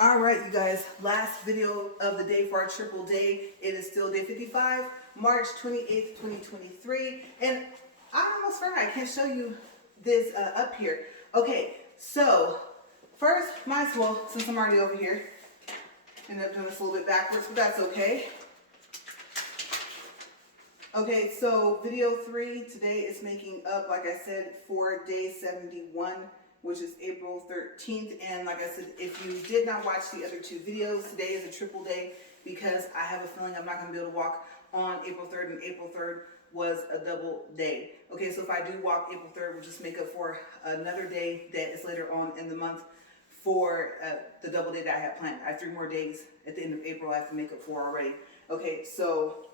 All right, you guys, last video of the day for our triple day. It is still day 55, March 28th, 2023. And I almost forgot, I can't show you this up here. Okay, so first, might as well, since I'm already over here, end up doing this a little bit backwards, but that's okay. Okay, so video 3 today is making up, like I said, for day 71, which is April 13th. And like I said, if you did not watch the other 2 videos, today is a triple day because I have a feeling I'm not going to be able to walk on April 3rd, and April 3rd was a double day. Okay, so if I do walk April 3rd, we'll just make up for another day that is later on in the month for the double day that I have planned. I have 3 more days at the end of April I have to make up for already. Okay, so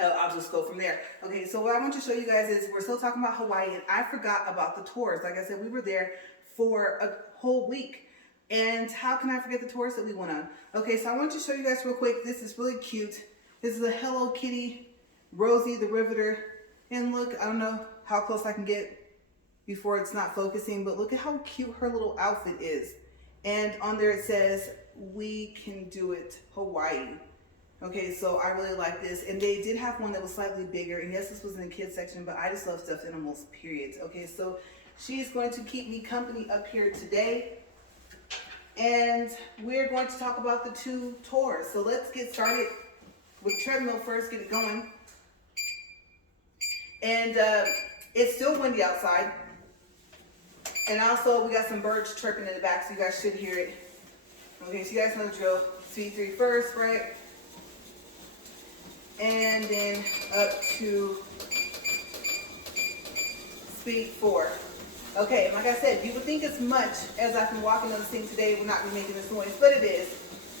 I'll just go from there. Okay, so what I want to show you guys is we're still talking about Hawaii, and I forgot about the tours. Like I said, we were there for a whole week, and how can I forget the tours that we went on? Okay, so I want to show you guys real quick. This is really cute. This is a Hello Kitty, Rosie the Riveter, and look, I don't know how close I can get before it's not focusing, but look at how cute her little outfit is. And on there it says, "We can do it, Hawaii." Okay, so I really like this. And they did have one that was slightly bigger. And yes, this was in the kids section, but I just love stuffed animals, period. Okay, so she's going to keep me company up here today. And we're going to talk about the 2 tours. So let's get started with treadmill first, get it going. And it's still windy outside. And also we got some birds chirping in the back, so you guys should hear it. Okay, so you guys know the drill. Speed 3 first, right? And then up to speed 4. Okay, like I said, you would think as much as I've been walking on this thing today would not be making this noise, but it is.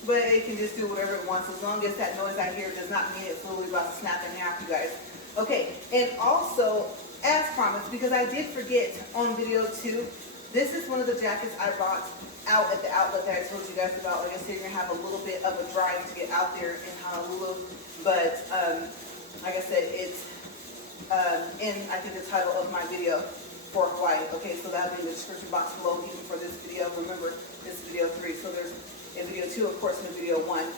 But it can just do whatever it wants, as long as that noise I hear does not mean it's literally about to snap in half, you guys. Okay, and also, as promised, because I did forget on video 2, this is one of the jackets I bought out at the outlet that I told you guys about. Like I said, you're going to have a little bit of a drive to get out there in Honolulu. But like I said, it's in, I think, the title of my video for Hawaii. Okay, so that'll be in the description box below, even for this video. Remember, this is video 3. So there's in video 2, of course, in video 1.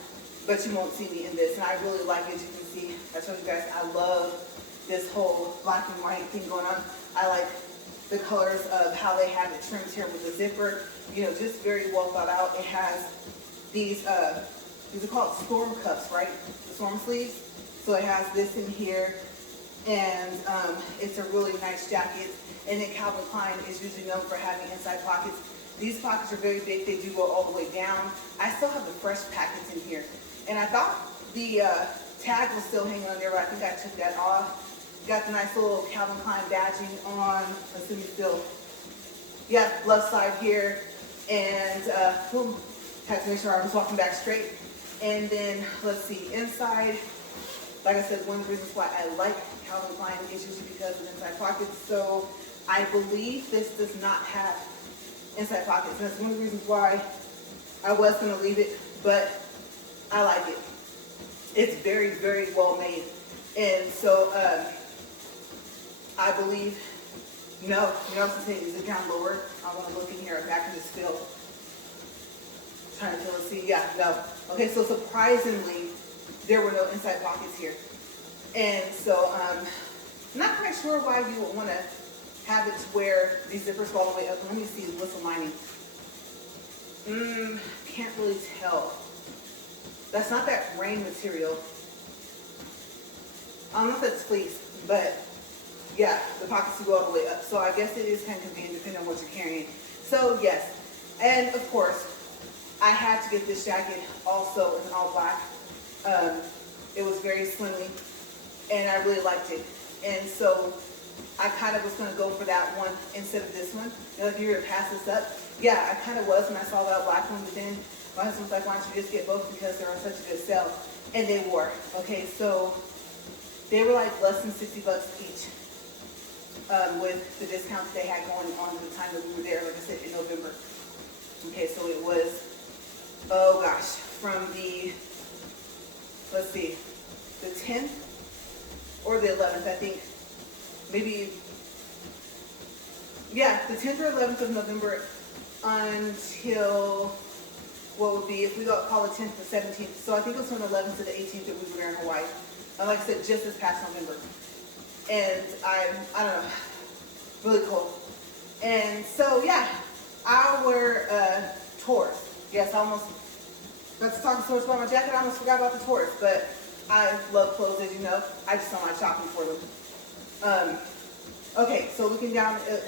But you won't see me in this. And I really like it. You can see, I told you guys, I love this whole black and white thing going on. I like the colors of how they have it trimmed here with the zipper. You know, just very well thought out. It has these are called storm cuffs, right? The storm sleeves. So it has this in here, and it's a really nice jacket. And then Calvin Klein is usually known for having inside pockets. These pockets are very big. They do go all the way down. I still have the fresh packets in here. And I thought the tag was still hanging on there, but I think I took that off. Got the nice little Calvin Klein badging on. Let's see me still. Yeah, left side here. And had to make sure I was walking back straight. And then, let's see, inside, like I said, one of the reasons why I like Calvin Klein is usually because of inside pockets. So I believe this does not have inside pockets. And that's one of the reasons why I was going to leave it, but I like it. It's very, very well made. And so I believe, you know what I'm saying, is it down lower? I want to look in here back in this field. Trying to feel and see, yeah, no. Okay, so surprisingly, there were no inside pockets here. And so, I'm not quite sure why you would want to have it to where these zippers go all the way up. Let me see what's the lining. Can't really tell. That's not that rain material. I don't know if that's fleece, but yeah, the pockets go all the way up. So I guess it is kind of convenient depending on what you're carrying. So yes, and of course, I had to get this jacket also in all black. It was very slimmy, and I really liked it. And so I kind of was going to go for that one instead of this one. You know, if you were to pass this up, yeah, I kind of was when I saw that black one. But then my husband was like, "Why don't you just get both because they're on such a good sale?" And they were. Okay, so they were like less than $60 each with the discounts they had going on at the time that we were there. Like I said, in November. Okay, so it was, oh gosh, from the, let's see, the 10th or the 11th, I think, maybe, yeah, the 10th or 11th of November until what would be, if we call it 10th to 17th. So I think it was from the 11th to the 18th that we were there in Hawaii. And like I said, just this past November. And I don't know, really cool. And so yeah, our tours. Yes, I almost, let's talk so much about my jacket, I almost forgot about the tours. But I love clothes, as you know. I just don't like shopping for them. Okay, so looking down at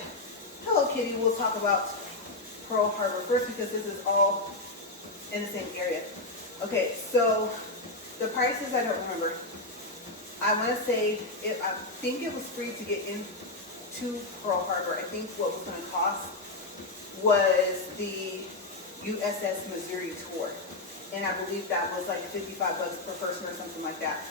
Hello Kitty, we'll talk about Pearl Harbor first because this is all in the same area. Okay, so the prices I don't remember. I want to say, I think it was free to get into Pearl Harbor. I think what was going to cost was the USS Missouri tour. And I believe that was like $55 per person or something like that.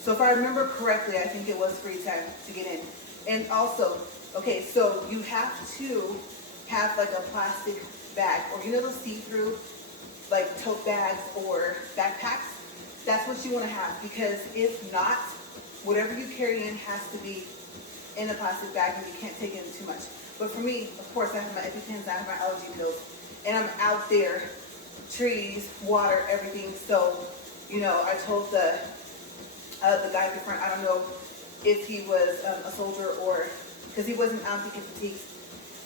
So if I remember correctly, I think it was free to get in. And also, okay, so you have to have like a plastic bag, or you know those see-through like tote bags or backpacks? That's what you want to have, because if not, whatever you carry in has to be in a plastic bag and you can't take in too much. But for me, of course, I have my EpiPens, I have my allergy pills, and I'm out there, trees, water, everything. So, you know, I told the guy at the front, I don't know if he was a soldier or, because he wasn't out taking fatigues,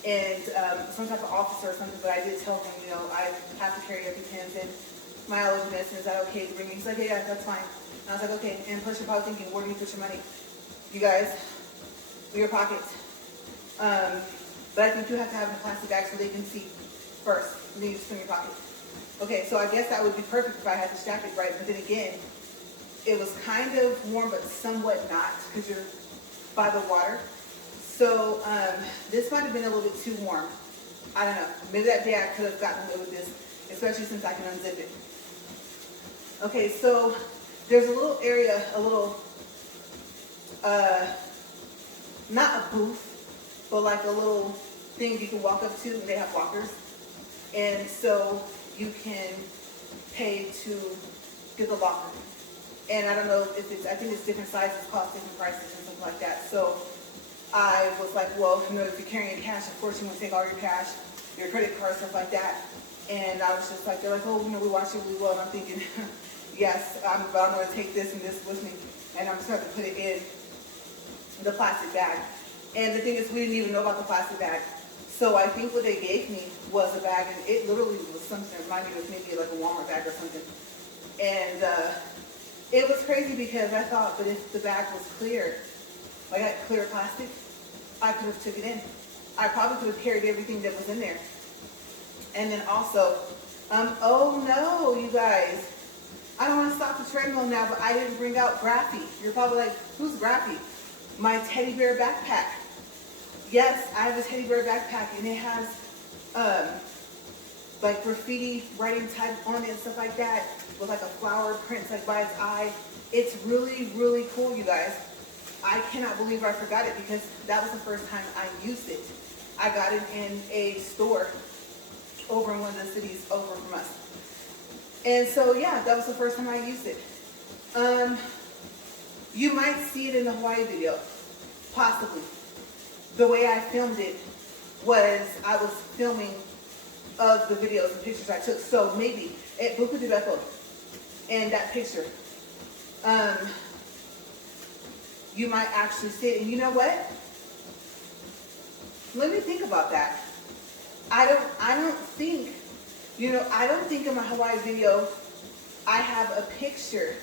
and some type of officer or something, but I did tell him, you know, I have to carry EpiPens and my allergy medicine. Is that okay to bring me? He's like, yeah, that's fine. And I was like, okay. And plus you're probably thinking, where do you put your money? You guys, in your pockets. But I think you have to have it in a plastic bag so they can see first, and then you just put in your pocket. Okay, so I guess that would be perfect if I had this jacket, right? But then again, it was kind of warm, but somewhat not, because you're by the water. So this might have been a little bit too warm. I don't know. Maybe that day I could have gotten away with this, especially since I can unzip it. Okay, so there's a little area, a little, not a booth, but like a little thing you can walk up to, and they have walkers. And so you can pay to get the locker. And I don't know if it's, I think it's different sizes, cost different prices and something like that. So I was like, well, you know, if you're carrying cash, of course you want to take all your cash, your credit card, stuff like that. And I was just like, they're like, oh, you know, we watch it really well. And I'm thinking, yes, but I'm going to take this and this with me. And I'm just going to put it in the plastic bag. And the thing is, we didn't even know about the plastic bag. So I think what they gave me was a bag, and it literally was something that reminded me of maybe like a Walmart bag or something. And it was crazy because I thought, but if the bag was clear, like clear plastic, I could have took it in. I probably could have carried everything that was in there. And then also, oh no, you guys, I don't want to stop the treadmill now, but I didn't bring out Graffy. You're probably like, who's Graffy? My teddy bear backpack. Yes, I have a teddy bear backpack, and it has like graffiti writing type on it and stuff like that, with like a flower print like by its eye. It's really, really cool, you guys. I cannot believe I forgot it, because that was the first time I used it. I got it in a store over in one of the cities over from us. And so yeah, that was the first time I used it. You might see it in the Hawaii video, possibly. The way I filmed it was I was filming of the videos and pictures I took. So maybe at Buku de Beppo, and that picture, you might actually see it. And you know what? Let me think about that. I don't think, you know, I don't think in my Hawaii video I have a picture.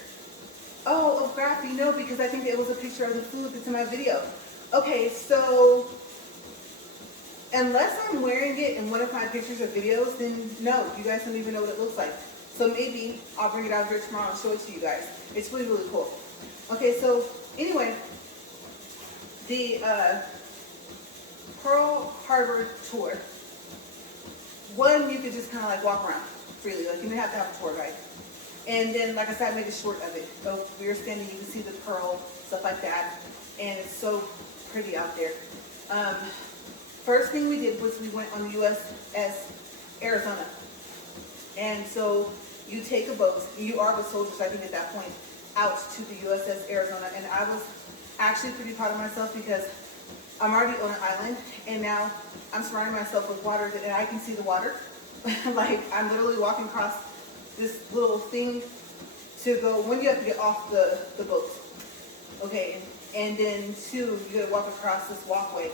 Oh, of Graffy, no, because I think it was a picture of the food that's in my video. Okay, so unless I'm wearing it in one of my pictures or videos, then no, you guys don't even know what it looks like. So maybe I'll bring it out here tomorrow and show it to you guys. It's really, really cool. Okay, so anyway, the Pearl Harbor tour. One, you could just kind of like walk around freely. Like you didn't have to have a tour guide. And then, like I said, I made a short of it. So we were standing, you can see the pearl, stuff like that. And it's so pretty out there. First thing we did was we went on the USS Arizona. And so you take a boat, you are with soldiers, I think at that point, out to the USS Arizona. And I was actually pretty proud of myself because I'm already on an island, and now I'm surrounding myself with water, and I can see the water. Like, I'm literally walking across this little thing to go, when you have to get off the boat, okay, and then two, you gotta walk across this walkway.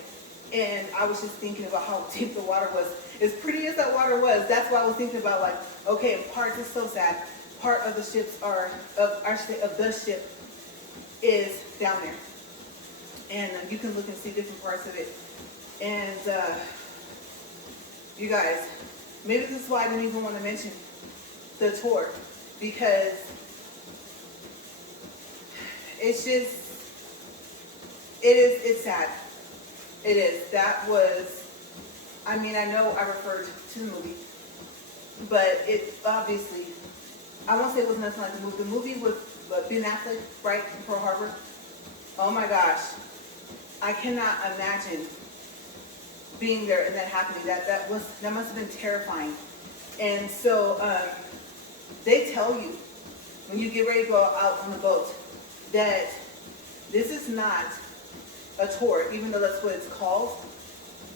And I was just thinking about how deep the water was. As pretty as that water was, that's why I was thinking about, like, okay, in part, it's so sad, part of the ships are, of the ship is down there. And you can look and see different parts of it. And you guys, maybe this is why I didn't even want to mention the tour, because it's just, it's sad. It is. That was, I mean, I know I referred to the movie, but it obviously, I won't say it was nothing like the movie. The movie with Ben Affleck, right, in Pearl Harbor. Oh my gosh. I cannot imagine being there and that happening. That must have been terrifying. And so they tell you when you get ready to go out on the boat that this is not a tour, even though that's what it's called,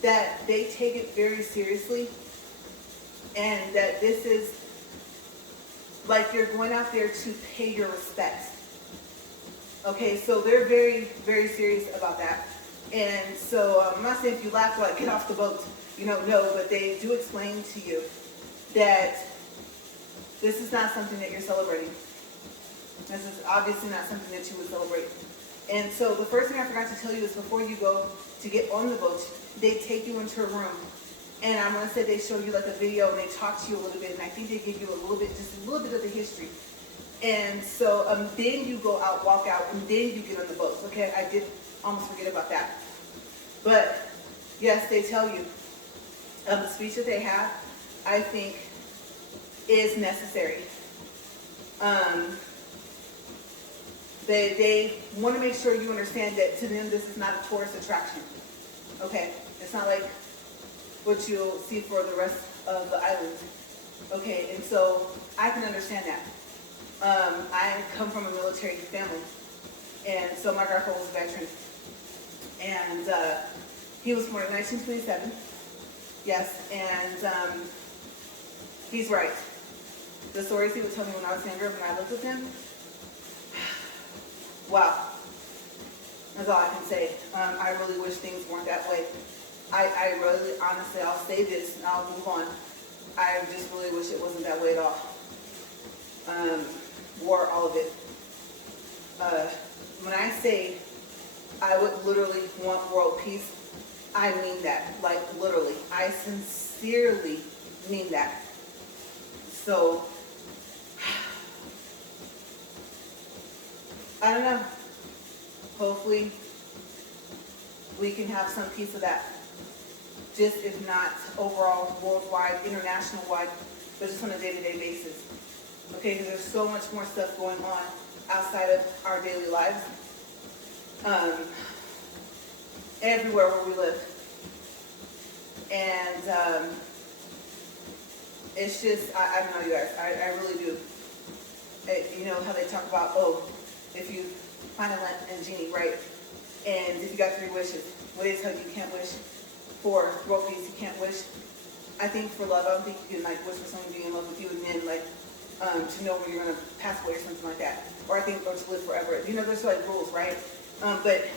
that they take it very seriously, and that this is like you're going out there to pay your respects. Okay, so they're very, very serious about that. And so I'm not saying if you laugh, like, get off the boat, you know, no, but they do explain to you that this is not something that you're celebrating. This is obviously not something that you would celebrate. And so the first thing I forgot to tell you is before you go to get on the boat, they take you into a room. And I'm going to say they show you like a video and they talk to you a little bit. And I think they give you a little bit, just a little bit of the history. And so then you go out, walk out, and then you get on the boat. Okay, I did almost forget about that. But yes, they tell you the speech that they have, I think, is necessary. They want to make sure you understand that to them this is not a tourist attraction. Okay, it's not like what you'll see for the rest of the island. Okay, and so I can understand that. I come from a military family, and so my grandpa was a veteran, and he was born in 1927. Yes, and he's right. The stories he would tell me when I was younger, when I lived with him, wow, that's all I can say. I really wish things weren't that way. I really, honestly, I'll say this and I'll move on. I just really wish it wasn't that way at all. Or all of it. When I say I would literally want world peace, I mean that. Like, literally. I sincerely mean that. So, I don't know. Hopefully, we can have some piece of that. Just if not overall, worldwide, international-wide, but just on a day-to-day basis. Okay, because there's so much more stuff going on outside of our daily lives. Everywhere where we live. And it's just, I don't know, you guys, I really do. You know how they talk about, oh, if you find a genie, right? And if you got 3 wishes, what they tell you can't wish for world peace, you can't wish. I think for love, I don't think you can like wish for someone to be in love with you and then like to know when you're gonna pass away or something like that. Or I think or to live forever. You know, there's like rules, right? But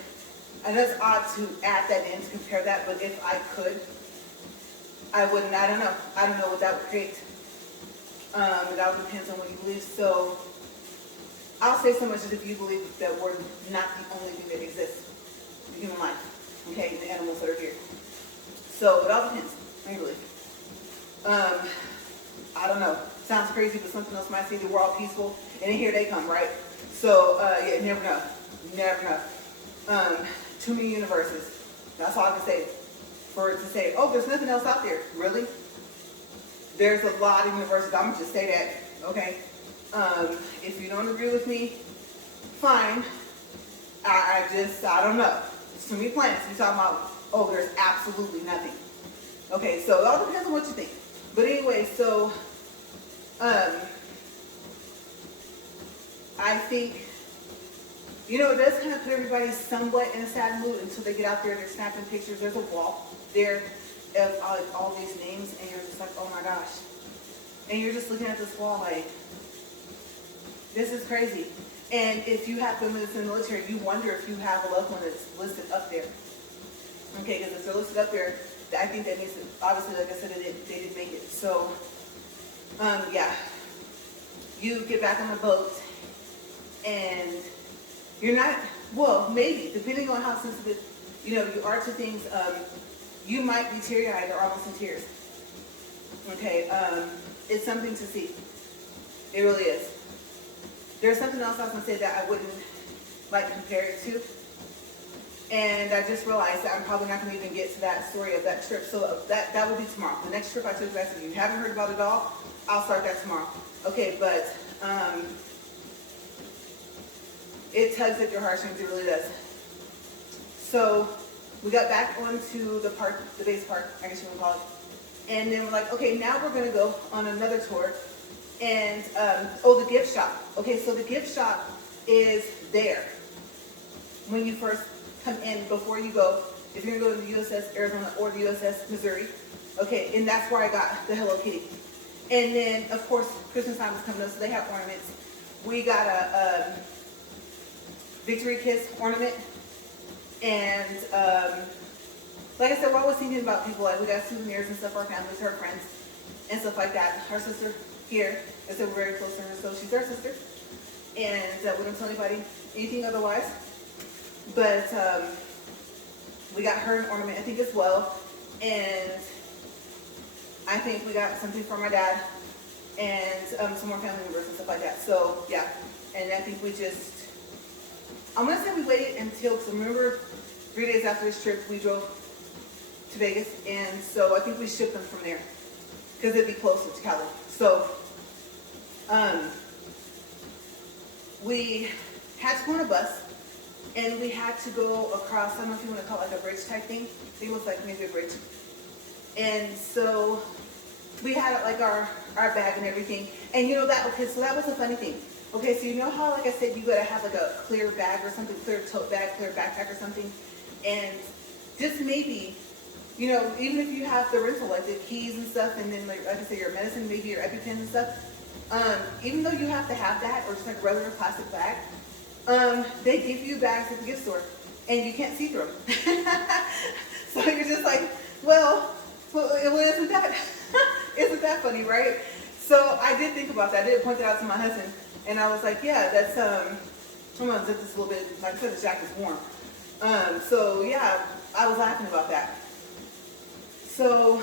I know it's odd to add that in to compare that, but if I could, I wouldn't. I don't know. I don't know what that would create. It all depends on what you believe. So I'll say so much as if you believe that we're not the only thing that exists in human life, okay, and the animals that are here. So it all depends, really. I don't know. Sounds crazy, but something else might say that we're all peaceful, and then here they come, right? So, yeah, never know. Never know. Too many universes. That's all I can say. For it to say, oh, there's nothing else out there. Really? There's a lot of universes. I'm going to just say that, okay? If you don't agree with me, fine. I don't know. It's too many planets. We're talking about, oh, there's absolutely nothing. Okay, so it all depends on what you think. But anyway, so I think You know, it does kind of put everybody somewhat in a sad mood until they get out there, they're snapping pictures. There's a wall there of all these names, and you're just like, oh my gosh. And you're just looking at this wall like, this is crazy. And if you have family that's in the military, you wonder if you have a loved one that's listed up there. Okay, because if they're listed up there, I think that means that obviously, like I said, they didn't make it. So, yeah. You get back on the boat, and you're not, well, maybe, depending on how sensitive, you are to things, you might be teary-eyed or almost in tears. Okay, it's something to see. It really is. There's something else I was going to say that I wouldn't like compare it to. And I just realized that I'm probably not going to even get to that story of that trip. So that will be tomorrow. The next trip I took you guys, if you haven't heard about it all, I'll start that tomorrow. Okay, but it tugs at your heartstrings. It really does. So we got back onto the park, the base park, I guess you would call it. And then we're like, okay, now we're going to go on another tour. And, the gift shop. Okay, so the gift shop is there when you first come in, before you go, if you're going to go to the USS Arizona or the USS Missouri. Okay, and that's where I got the Hello Kitty. And then, of course, Christmas time is coming up, so they have ornaments. We got a Victory Kiss ornament. And, like I said, we're always thinking about people. Like, we got souvenirs and stuff for our families, our friends, and stuff like that. Our sister here, I said we're very close to her, so she's our sister. And we don't tell anybody anything otherwise. But we got her an ornament, I think, as well. And I think we got something for my dad and some more family members and stuff like that. So, yeah. And I think we just, I'm going to say we waited until, because remember, 3 days after this trip, we drove to Vegas. And so I think we shipped them from there because it'd be closer to Cali. So, we had to go on a bus, and we had to go across, I don't know if you want to call it like a bridge type thing. I think it was like maybe a bridge. And so we had like our bag and everything. And okay, so that was a funny thing. Okay, so you know how, like I said, you gotta have like a clear bag or something, clear tote bag, clear backpack or something. And just maybe, even if you have the rental, like the keys and stuff, and then like I said, your medicine, maybe your EpiPen and stuff, even though you have to have that, or just like a regular plastic bag, they give you bags at the gift store, and you can't see through them. So you're just like, well, isn't that funny, right? So I did think about that. I did point that out to my husband, and I was like, yeah, that's, I'm gonna zip this a little bit. Like I said, the jacket's warm. So yeah, I was laughing about that. So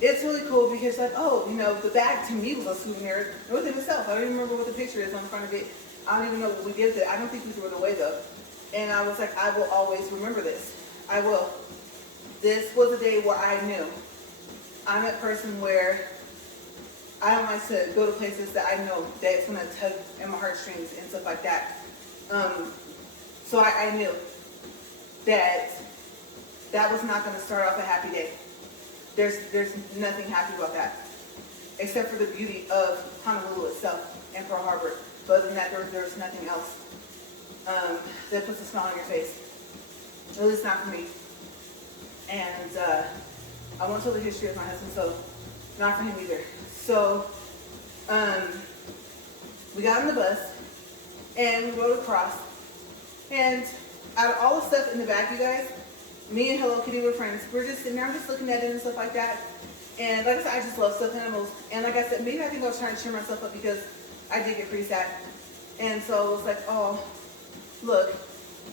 it's really cool because like, the bag to me was a souvenir within itself. I don't even remember what the picture is on front of it. I don't even know what we did with it. I don't think we threw it away though. And I was like, I will always remember this. I will. This was a day where I knew I'm a person where I don't like to go to places that I know that it's going to tug at my heartstrings and stuff like that. So I knew that was not going to start off a happy day. There's nothing happy about that, except for the beauty of Honolulu itself and Pearl Harbor. But other than that, there's nothing else that puts a smile on your face. At least not for me. And I won't tell the history of my husband, so not for him either. So we got on the bus and we rode across. And out of all the stuff in the back, you guys, me and Hello Kitty were friends. We're just sitting there, I'm just looking at it and stuff like that. And like I said, I just love stuffed animals. And like I said, maybe I think I was trying to cheer myself up because I did get pretty sad. And so it was like, oh, look.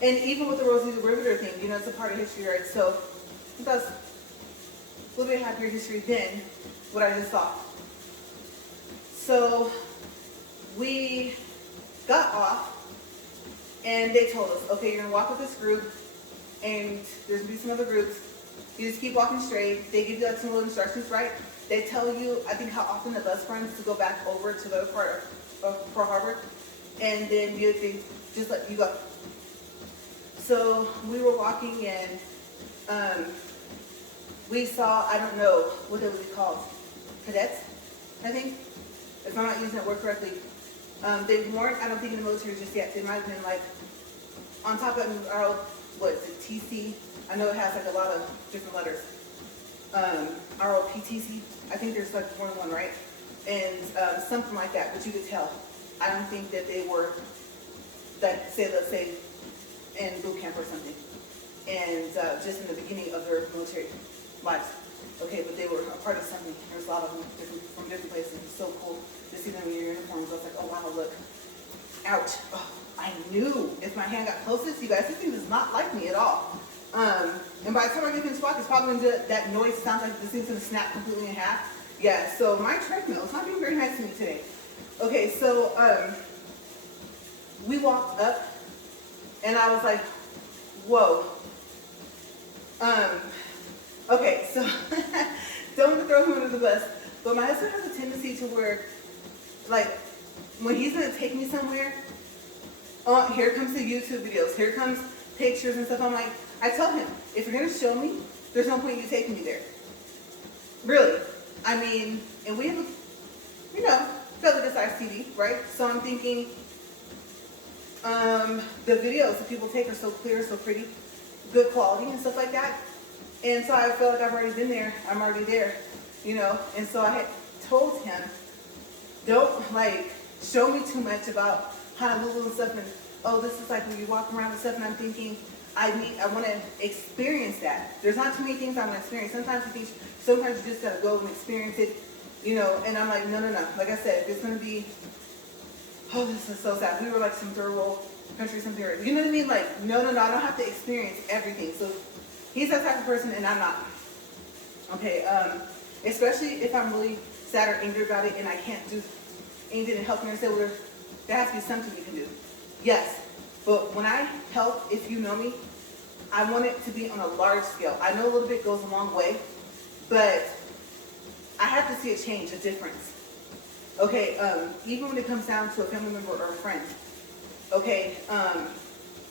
And even with the Rosie the Riveter thing, it's a part of history, right? So I thought it was a little bit happier history than what I just saw. So we got off and they told us, okay, you're gonna walk with this group and there's gonna be some other groups. You just keep walking straight. They give you like some little instructions, right? They tell you, I think, how often the bus runs to go back over to the other part of Pearl Harbor, and then they just let you go. So we were walking and we saw, I don't know what they would be called, cadets, I think, if I'm not using that word correctly. They weren't, I don't think, in the military just yet. They might have been like on top of it, what is it, TC? I know it has like a lot of different letters. ROPTC, I think there's like more than one, right? And something like that, but you could tell. I don't think that they were, let's say, in boot camp or something. And just in the beginning of their military lives. Okay, but they were a part of something. There's a lot of them from different places. It's so cool to see them in your uniforms. I was like, oh wow, look. Ouch. Oh, I knew if my hand got closest, you guys, this thing does not like me at all. And by the time I get in this spot, it's probably going to do that noise. Sounds like this thing's going to snap completely in half. Yeah, so my treadmill is not being very nice to me today. Okay, so we walked up, and I was like, whoa. Okay, so don't throw him under the bus, but my husband has a tendency to where, like, when he's going to take me somewhere, here comes the YouTube videos, here comes pictures and stuff. I'm like, I tell him, if you're going to show me, there's no point in you taking me there. Really. I mean, and we have a, fairly good sized TV, right? So I'm thinking, the videos that people take are so clear, so pretty, good quality and stuff like that. And so I feel like I've already been there. I'm already there, And so I had told him, don't like show me too much about Honolulu and stuff. And oh, this is like when you walk around and stuff. And I'm thinking, I want to experience that. There's not too many things I want to experience. Sometimes you just gotta go and experience it, And I'm like, no. Like I said, it's gonna be. Oh, this is so sad. We were like some third world country, something. You know what I mean? Like, no. I don't have to experience everything. So he's that type of person, and I'm not. Okay. Especially if I'm really sad or angry about it, and I can't do anything to help him. And say, well, there has to be something you can do. Yes. But when I help, if you know me, I want it to be on a large scale. I know a little bit goes a long way, but I have to see a change, a difference. Okay, even when it comes down to a family member or a friend. Okay,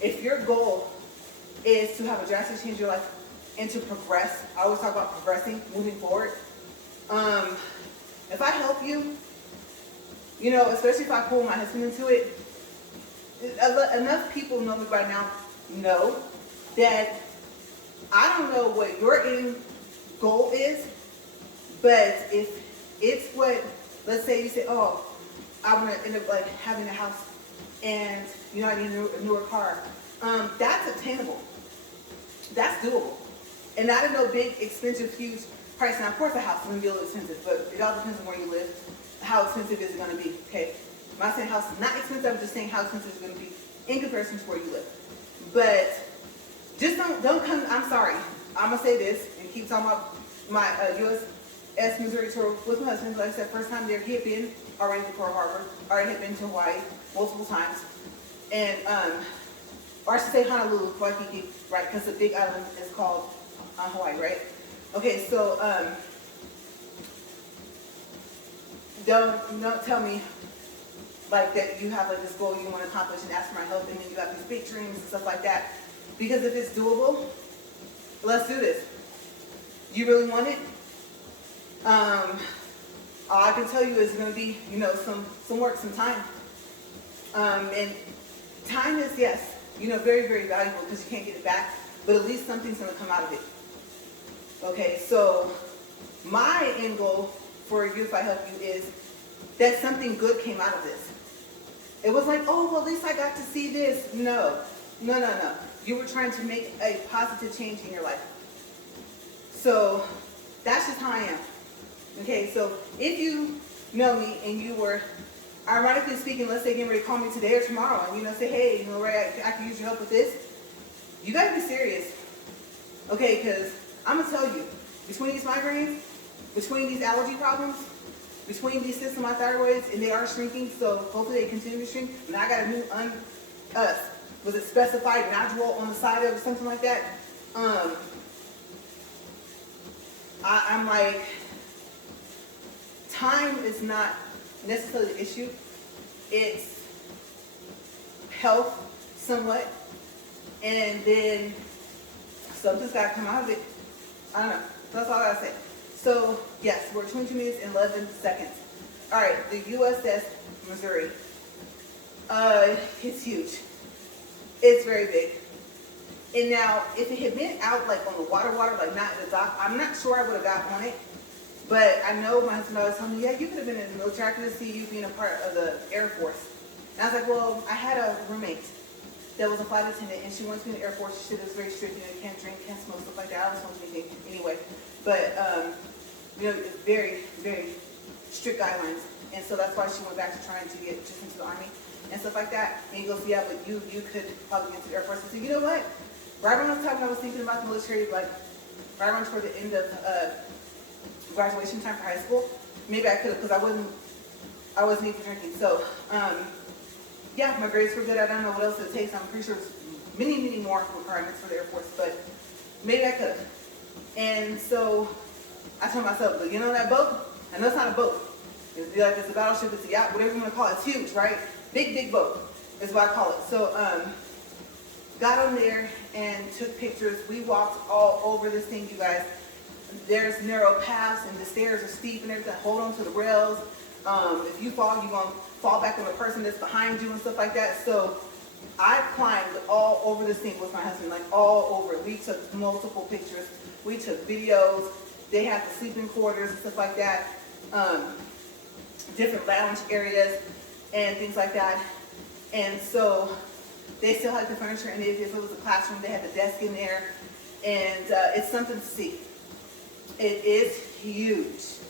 if your goal is to have a drastic change in your life and to progress, I always talk about progressing, moving forward. If I help you, especially if I pull my husband into it, enough people know me by now know that I don't know what your end goal is, but if it's what, let's say you say, oh, I want to end up like having a house and I need a newer car, that's attainable. That's doable. And not at no big, expensive, huge price. Now, of course, a house is going to be a little expensive, but it all depends on where you live. How expensive is it going to be? Okay. I'm not saying house is not expensive, I'm just saying how expensive it's going to be in comparison to where you live. But just don't come, I'm sorry, I'm going to say this and keep talking about my USS Missouri tour with my husband. Like I said, first time there, he had been already to Pearl Harbor, already had been to Hawaii multiple times. And, or I should say Honolulu, Waikiki, right, because the big island is called Hawaii, right? Okay, so don't tell me like that you have like this goal you want to accomplish and ask for my help, and then you have these big dreams and stuff like that. Because if it's doable, let's do this. You really want it? All I can tell you is going to be, some work, some time. And time is, yes, very, very valuable because you can't get it back, but at least something's going to come out of it. Okay, so my end goal for you, if I help you, is that something good came out of this. It was like, oh, well, at least I got to see this. No. You were trying to make a positive change in your life. So that's just how I am. Okay, so if you know me and you were, ironically speaking, let's say getting ready to call me today or tomorrow and say, hey, Ray, I can use your help with this. You got to be serious. Okay, because I'm going to tell you, between these migraines, between these allergy problems, between these cysts on my thyroids, and they are shrinking, so hopefully they continue to shrink. And I got a new, was it specified nodule on the side of it or something like that? I'm like, time is not necessarily the issue. It's health somewhat, and then something's got to come out of it. I don't know. That's all I gotta say. So yes, we're 22 minutes and 11 seconds. All right, the USS Missouri. It's huge. It's very big. And now, if it had been out like on the water, like not in the dock, I'm not sure I would have got on it. But I know my husband always told me, yeah, you could have been in the military. I could see you being a part of the Air Force. And I was like, well, I had a roommate that was a flight attendant, and she went to be in the Air Force. She said it was very strict, you know, you can't drink, can't smoke, stuff like that. I don't smoke anything anyway. But, you know, very, very strict guidelines. And so that's why she went back to trying to get just into the Army and stuff like that. And he goes, yeah, but you could probably get to the Air Force. I said, you know what? Right around the time I was thinking about the military, like right around toward the end of graduation time for high school, maybe I could have, because I wasn't even drinking. So, yeah, my grades were good. I don't know what else it takes. I'm pretty sure there's many, many more requirements for the Air Force, but maybe I could have. And so I told myself, but you know that boat? I know it's not a boat. It's a battleship, it's a yacht, whatever you want to call it. It's huge, right? Big, big boat is what I call it. So, got on there and took pictures. We walked all over this thing, you guys. There's narrow paths and the stairs are steep and everything. Hold on to the rails. If you fall, you're going to fall back on the person that's behind you and stuff like that. So I climbed all over this thing with my husband, like all over it. We took multiple pictures. We took videos. They had the sleeping quarters and stuff like that. Different lounge areas and things like that. And so they still had the furniture, and if it was a classroom, they had the desk in there. And it's something to see. It is huge.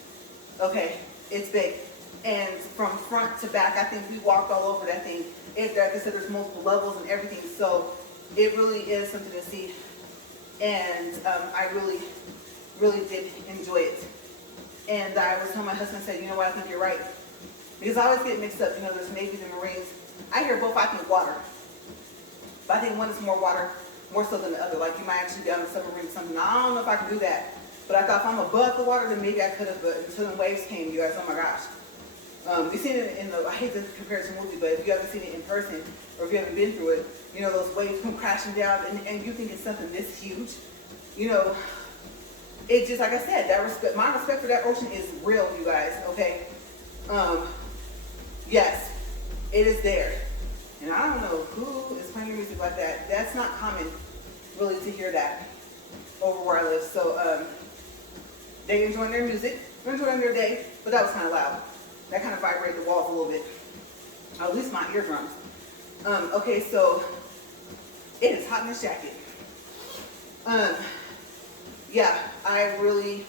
Okay, it's big. And from front to back, I think we walked all over that thing. Like I said, there's multiple levels and everything, so it really is something to see. And I really, really did enjoy it. And I was telling my husband, said, you know what, I think you're right. Because I always get mixed up, you know, there's Navy and Marines. I hear both, I think water. But I think one is more water, more so than the other. Like you might actually be on a submarine or something. I don't know if I can do that. But I thought if I'm above the water, then maybe I could have, but until the waves came, you guys, oh my gosh. You've seen it in the, I hate to compare it to a movie, but if you haven't seen it in person, or if you haven't been through it, you know, those waves come crashing down, and you think it's something this huge. You know, it's just, like I said, that respect, my respect for that ocean is real, you guys, okay? Yes, it is there. And I don't know who is playing music like that. That's not common, really, to hear that over where I live. So, they enjoying their music, they're enjoying their day, but that was kind of loud. That kind of vibrated the walls a little bit, or at least my eardrums. Okay, so it is hot in this jacket. Yeah, I really,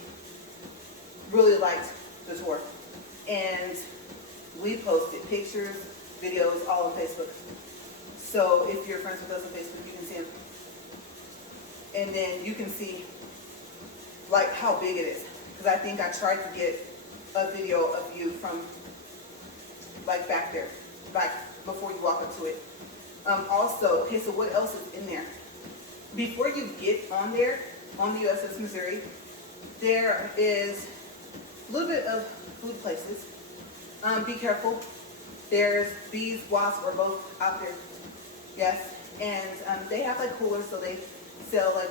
really liked the tour, and we posted pictures, videos, all on Facebook. So if you're friends with us on Facebook, you can see them, and then you can see like how big it is. Because I think I tried to get a video of you from like back there, like before you walk up to it. Also, okay, so what else is in there? Before you get on there, on the USS Missouri, there is a little bit of food places. Be careful. There's bees, wasps are both out there. Yes, and they have like coolers, so they sell like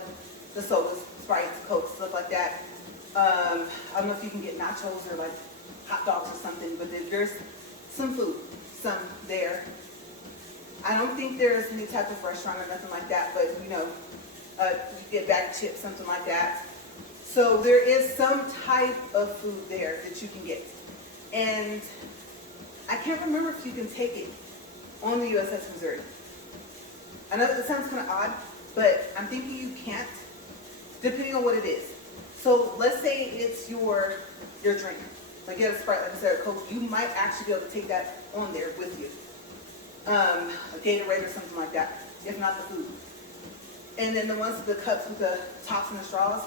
the sodas, Sprites, Cokes, stuff like that. I don't know if you can get nachos or like hot dogs or something, but there's some food, some there. I don't think there's any type of restaurant or nothing like that, but you know, you get bag of chips, something like that. So there is some type of food there that you can get. And I can't remember if you can take it on the USS Missouri. I know that sounds kind of odd, but I'm thinking you can't, depending on what it is. So let's say it's your drink. Like you have a Sprite, like I said, a Coke, you might actually be able to take that on there with you. A Gatorade or something like that, if not the food. And then the ones with the cups with the tops and the straws,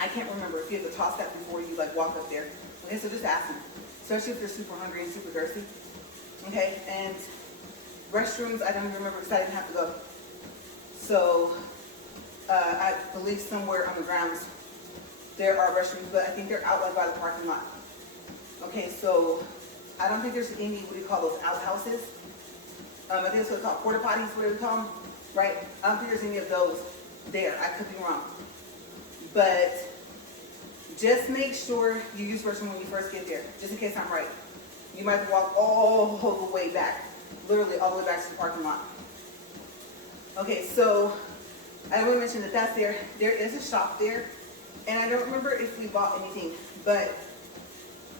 I can't remember if you have to toss that before you like walk up there. Okay, so just ask them, especially if you're super hungry and super thirsty. Okay, and restrooms, I don't even remember because I didn't have to go. So I believe somewhere on the grounds there are restrooms, but I think they're out like by the parking lot. Okay, so I don't think there's any, what do you call those, outhouses? I think that's what they call porta potties, whatever you call them, right? I don't think there's any of those there. I could be wrong. But just make sure you use the restroom when you first get there, just in case I'm right. You might have to walk all the way back, literally all the way back to the parking lot. Okay, so I want to mention that that's there. There is a shop there, and I don't remember if we bought anything, but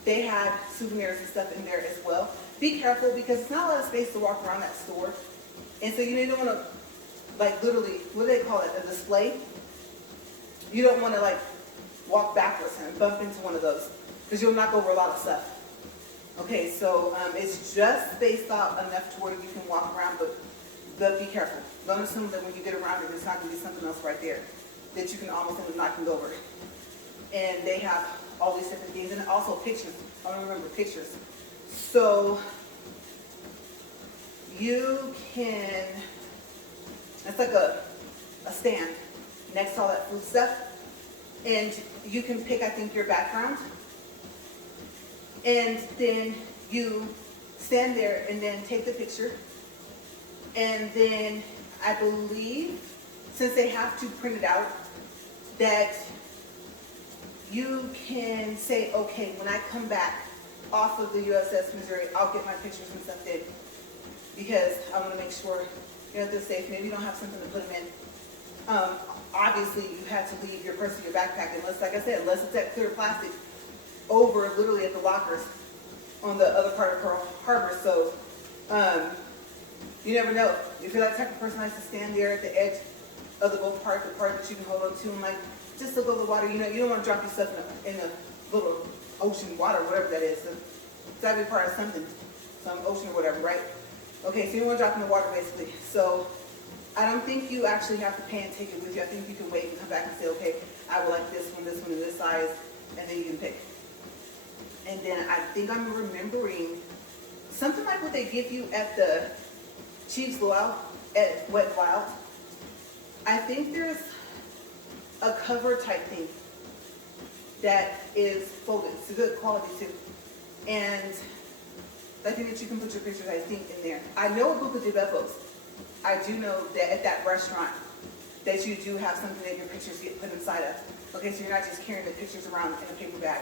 they had souvenirs and stuff in there as well. Be careful because it's not a lot of space to walk around that store, and so you don't want to, like, literally, what do they call it, a display? You don't want to, like, walk backwards and bump into one of those because you'll knock over a lot of stuff. Okay, so it's just spaced out enough to where you can walk around, but be careful. Don't assume that when you get around it, there's not going to be something else right there that you can almost end up knocking over. And they have all these different things, and also pictures. I don't remember pictures. So you can, it's like a stand next to all that food stuff, and you can pick, I think, your background, and then you stand there and then take the picture, and then I believe, since they have to print it out, that you can say, okay, when I come back off of the USS Missouri, I'll get my pictures and stuff in, because I want to make sure you're safe. Maybe you don't have something to put them in. Obviously, you had to leave your purse or your backpack, unless, like I said, unless it's that clear plastic over literally at the lockers on the other part of Pearl Harbor. So you never know. If you're that type of person that likes to stand there at the edge of the boat part, the part that you can hold on to, and like just look over the water, you don't want to drop yourself in a little ocean water, whatever that is. So it's got to be part of something, some ocean or whatever, right? Okay, so you don't want to drop in the water basically. So I don't think you actually have to pay and take it with you. I think you can wait and come back and say, okay, I would like this one, and this size, and then you can pick. And then I think I'm remembering something like what they give you at the Chiefs Luau, at Wet Wild. I think there's a cover type thing that is folded. It's a good quality too. And I think that you can put your pictures, I think, in there. I know a Buca de Beppo's. I do know that at that restaurant that you do have something that your pictures get put inside of. Okay, so you're not just carrying the pictures around in a paper bag.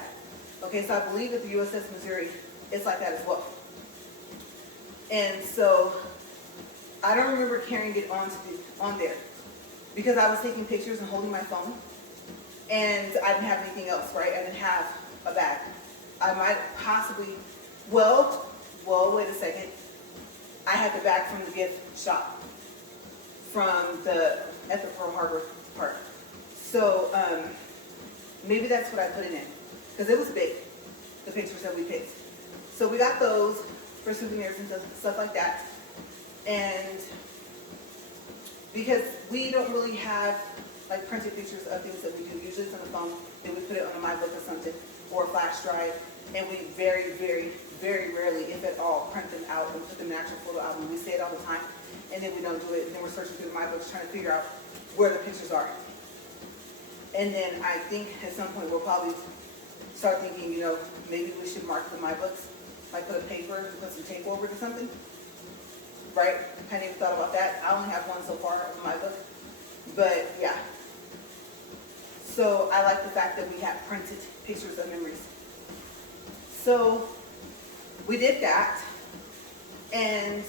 Okay, so I believe at the USS Missouri, it's like that as well. And so I don't remember carrying it on there because I was taking pictures and holding my phone, and I didn't have anything else, right? I didn't have a bag. I might possibly, well, wait a second. I had the bag from the gift shop at the Pearl Harbor part. So maybe that's what I put it in, because it was big, the pictures that we picked. So we got those for souvenirs and stuff like that. And because we don't really have like printed pictures of things that we do, usually it's on the phone, then we put it on a MyBook or something, or a flash drive, and we very, very, very rarely, if at all, print them out and put them in an actual photo album. We say it all the time, and then we don't do it, and then we're searching through the MyBooks trying to figure out where the pictures are. And then I think at some point we'll probably start thinking, maybe we should mark the MyBooks, like put a paper and put some tape over it or something. Right? Hadn't even thought about that. I only have one so far of my book. But yeah. So I like the fact that we have printed pictures of memories. So we did that. And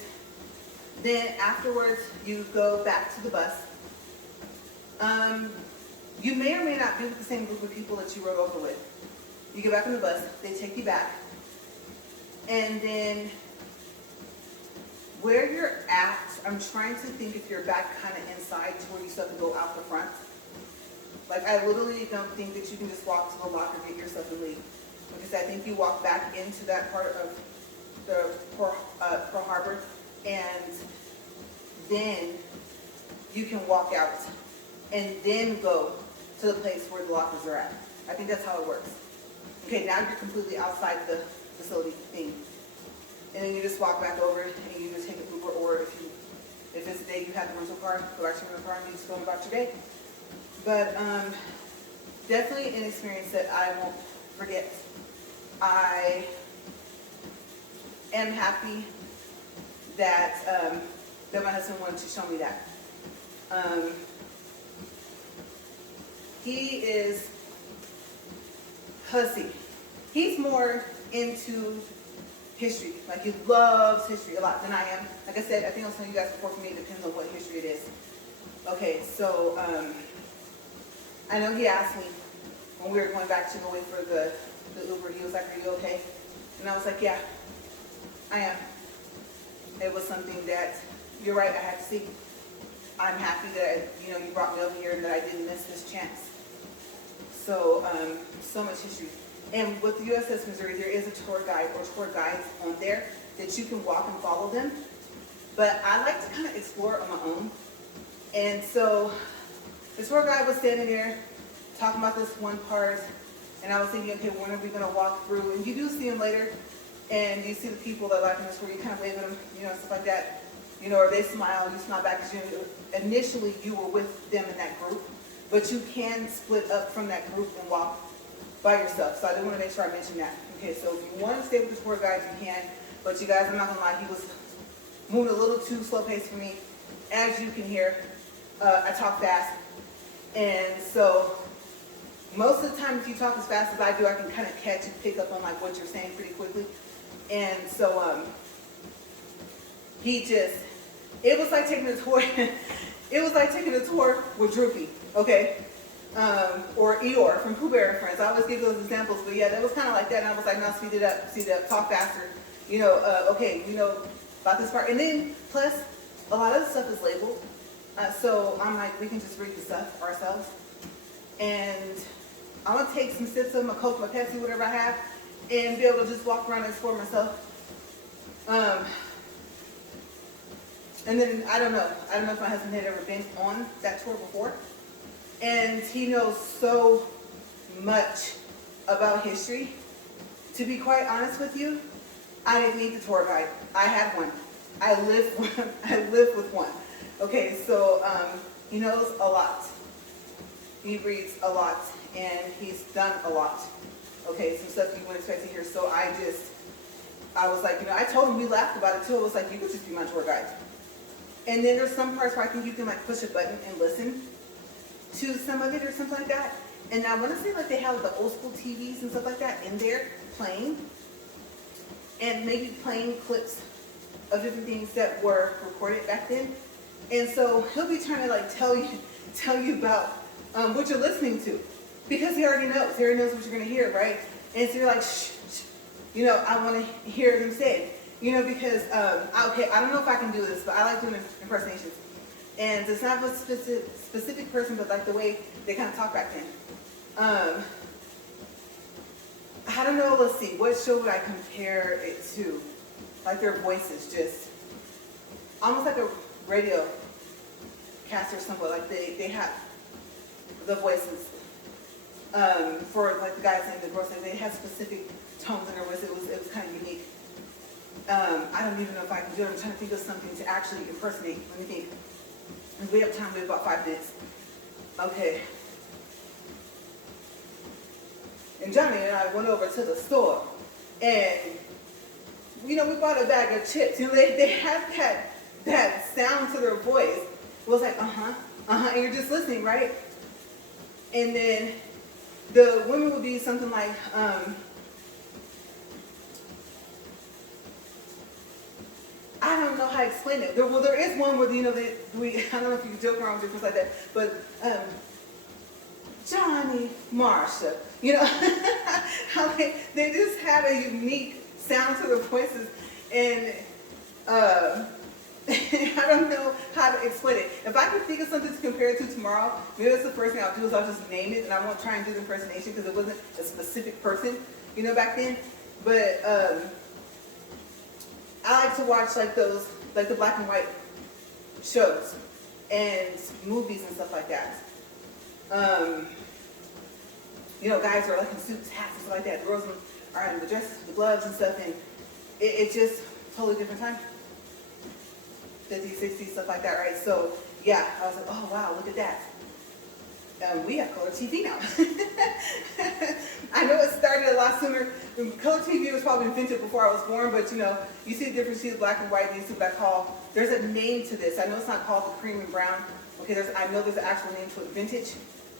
then afterwards you go back to the bus. You may or may not be with the same group of people that you rode over with. You get back on the bus, they take you back. And then where you're at, I'm trying to think if you're back kind of inside to where you still have to go out the front. Like, I literally don't think that you can just walk to the locker, get your stuff and leave. Because I think you walk back into that part of the Pearl Harbor, and then you can walk out and then go to the place where the lockers are at. I think that's how it works. Okay, now you're completely outside the facility thing. And then you just walk back over and you just take an Uber, or if it's a day you have the rental car, go back to your rental car and you just go about your day. But definitely an experience that I won't forget. I am happy that that my husband wanted to show me that. He is hussy. He's more into history. Like, he loves history a lot than I am. Like I said, I think I was telling you guys before, for me, it depends on what history it is. Okay, so I know he asked me when we were going back to go wait for the Uber, he was like, are you okay? And I was like, yeah, I am. It was something that, you're right, I had to see. I'm happy that, you know, you brought me over here and that I didn't miss this chance. So, so much history. And with the USS Missouri, there is a tour guide or tour guides on there that you can walk and follow them. But I like to kind of explore on my own. And so the tour guide was standing there talking about this one part, and I was thinking, okay, when are we going to walk through? And you do see them later, and you see the people that like in this where you kind of wave at them, you know, stuff like that. You know, or they smile, you smile back, because initially you were with them in that group, but you can split up from that group and walk by yourself. So I did want to make sure I mentioned that. Okay, so if you want to stay with the tour guide, you can, but you guys, I'm not going to lie, he was moving a little too slow paced for me. As you can hear, I talk fast, and so most of the time if you talk as fast as I do, I can kind of catch and pick up on like what you're saying pretty quickly. And so it was like taking a tour. It was like taking a tour with Droopy, okay, or Eeyore from Pooh Bear and Friends. I always give those examples, but yeah, that was kind of like that. And I was like, no, speed it up, talk faster, you know. Okay, you know about this part, and then plus a lot of the stuff is labeled. So I'm like, we can just read the stuff ourselves. And I'm going to take some sips of my Coke, my Pepsi, whatever I have, and be able to just walk around and explore myself. And then, I don't know if my husband had ever been on that tour before. And he knows so much about history. To be quite honest with you, I didn't need the tour guide. I had one. I live with one. Okay, so he knows a lot. He reads a lot, and he's done a lot. Okay, some stuff you wouldn't expect to hear. So I was like, you know, I told him, we laughed about it too. I was like, you could just be my tour guide. And then there's some parts where I think you can like push a button and listen to some of it or something like that. And I want to say like they have the old school TVs and stuff like that in there playing, and maybe playing clips of different things that were recorded back then. And so he'll be trying to like tell you about what you're listening to, because he already knows. He already knows what you're going to hear, right? And so you're like, shh, shh. You know, I want to hear them say, you know, because, okay, I don't know if I can do this, but I like doing impersonations. And it's not a specific person, but like the way they kind of talk back then. I don't know, let's see, what show would I compare it to? Like their voices, just almost like a radio cast or something. Like they have the voices for like the guys and the girls. They have specific tones in their voice. It was kind of unique. I don't even know if I can do it. I'm trying to think of something to actually impersonate. Let me think. We have time. We have about 5 minutes. Okay. And Johnny and I went over to the store, and you know, we bought a bag of chips. You know, they have that sound to their voice. It was like, and you're just listening, right? And then the women would be something like, I don't know how to explain it. There is one where, you know, I don't know if you can joke around with things like that, but Johnny, Marsha, you know, how they just had a unique sound to their voices, and I don't know how to explain it. If I can think of something to compare it to tomorrow, maybe that's the first thing I'll do, is I'll just name it, and I won't try and do the impersonation because it wasn't a specific person, you know, back then. But I like to watch like those, like the black and white shows and movies and stuff like that. You know, guys are like in suits, hats, and stuff like that. The girls are in the dresses, the gloves and stuff, and it's just totally different time. 50s, 60s, stuff like that, right? So, yeah, I was like, oh, wow, look at that. We have color TV now. I know it started a lot sooner. Color TV was probably invented before I was born, but, you know, you see the difference between black and white, and you see what I call, there's a name to this. I know it's not called the cream and brown. Okay, I know there's an actual name to it, vintage.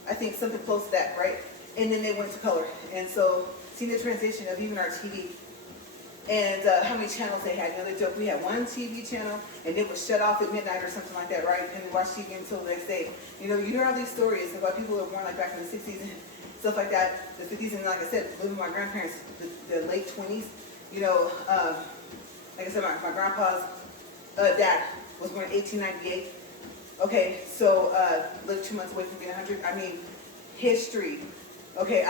I think something close to that, right? And then they went to color. And so, seeing the transition of even our TV and how many channels they had. You know, they joke we had one TV channel and it was shut off at midnight or something like that, right? And then watch TV until the next day. You know, you hear all these stories about people that were born like back in the 60s and stuff like that, the 50s, and like I said, living with my grandparents, the late 20s. You know, like I said, my grandpa's dad was born in 1898. Okay, so lived 2 months away from being 100. I mean, history. Okay,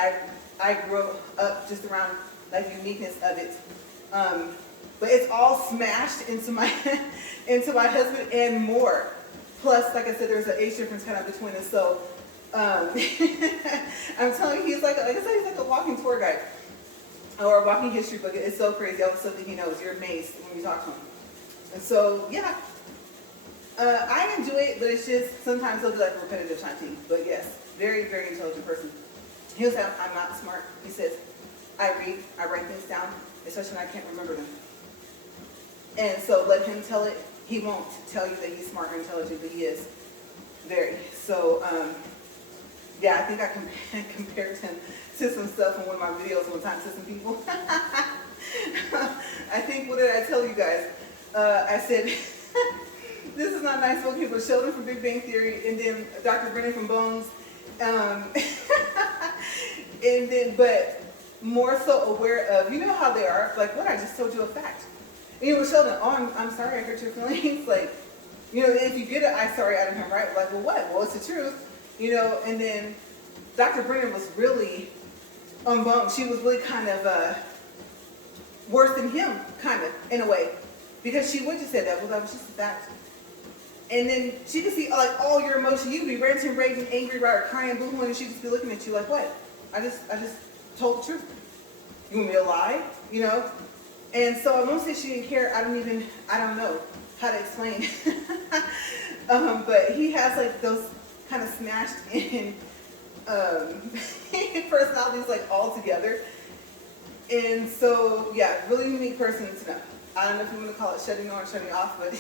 I grew up just around like uniqueness of it. But it's all smashed into my into my husband and more. Plus, like I said, there's an age difference kind of between us. So I'm telling you, he's like I said, he's like a walking tour guide or a walking history book. It's so crazy. All the stuff that he knows, you're amazed when you talk to him. And so yeah, I enjoy it, but it's just sometimes it'll be like a repetitive time thing. But yes, very, very intelligent person. He'll say I'm not smart. He says I read, I write things down, especially when I can't remember them. And so let him tell it. He won't tell you that he's smart or intelligent, but he is very. So yeah, I think I compared him to some stuff in one of my videos one time to some people. I think, what did I tell you guys? I said, this is not nice for people. Sheldon from Big Bang Theory, and then Dr. Brennan from Bones. And then, but more so aware of, you know how they are, like what I just told you a fact. And you know, Sheldon, oh, I'm sorry I hurt your feelings. Like, you know, if you get it, I'm sorry out of him, right? Like, well, what? Well, it's the truth, you know. And then Dr. Brennan was really on Bones. She was really kind of worse than him, kind of, in a way. Because she would just say that, well, that was just a fact. And then she could see like all your emotion. You could be ranting, raving, angry, right, or crying, boohooing, and she'd just be looking at you like, what? I just told the truth. You want me to lie? You know? And so I won't say she didn't care. I don't know how to explain. But he has like those kind of smashed in personalities like all together. And so, yeah, really unique person to know. I don't know if you want to call it shutting on or shutting off, but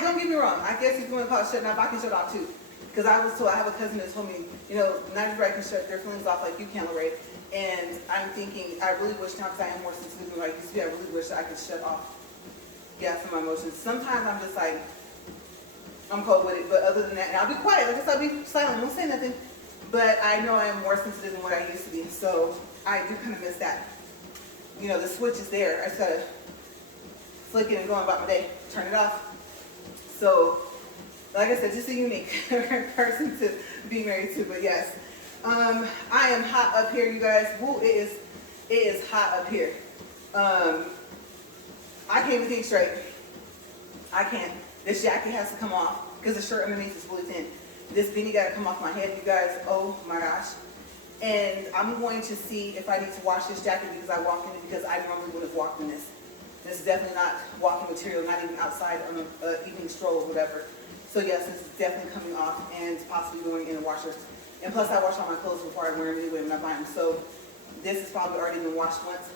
don't get me wrong. I guess if you want to call it shutting off, I can shut off too. Because I was told, I have a cousin that told me, you know, not everybody can shut their feelings off like you can, LaRae. And I'm thinking, I really wish now, because I am more sensitive than I used to be, I really wish I could shut off, yeah, some of my emotions. Sometimes I'm just like, I'm cold with it, but other than that, and I'll be quiet, like I said, I'll be silent, I won't say nothing. But I know I am more sensitive than what I used to be, so I do kind of miss that. You know, the switch is there. I just gotta flick it and go on about my day. Turn it off. So, like I said, just a unique person to be married to. But yes, I am hot up here, you guys. Woo, it is hot up here. I can't even think straight. I can't. This jacket has to come off because the shirt underneath is really thin. This beanie got to come off my head, you guys. Oh my gosh. And I'm going to see if I need to wash this jacket because I walked in it, because I normally would have walked in this. This is definitely not walking material, not even outside on an evening stroll or whatever. So yes, this is definitely coming off and possibly going in a washer. And plus I wash all my clothes before I wear them anyway when I buy them. So this has probably already been washed once,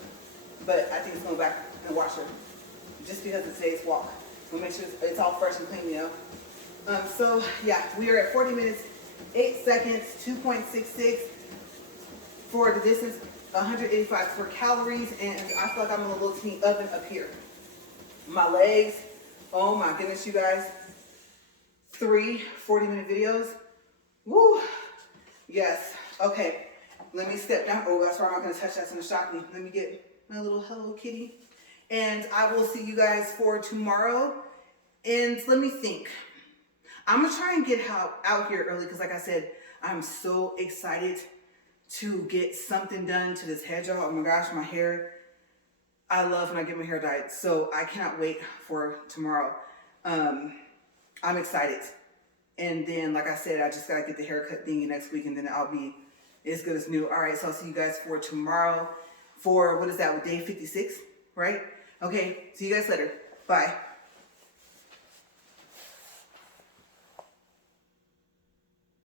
but I think it's going back in the washer just because of today's walk. We'll make sure it's all fresh and clean, you know. So yeah, we are at 40 minutes, 8 seconds, 2.66. for the distance, 185 for calories, and I feel like I'm in a little teeny oven up here. My legs, oh my goodness, you guys. 3 40-minute videos. Woo! Yes. Okay. Let me step down. Oh, that's why I'm not going to touch that. It's going to shock me. Let me get my little Hello Kitty. And I will see you guys for tomorrow. And let me think. I'm going to try and get out here early because, like I said, I'm so excited to get something done to this head, y'all. Oh my gosh, my hair. I love when I get my hair dyed. So I cannot wait for tomorrow. I'm excited. And then, like I said, I just got to get the haircut thingy next week, and then I'll be as good as new. All right, so I'll see you guys for tomorrow for, what is that, day 56, right? Okay, see you guys later. Bye.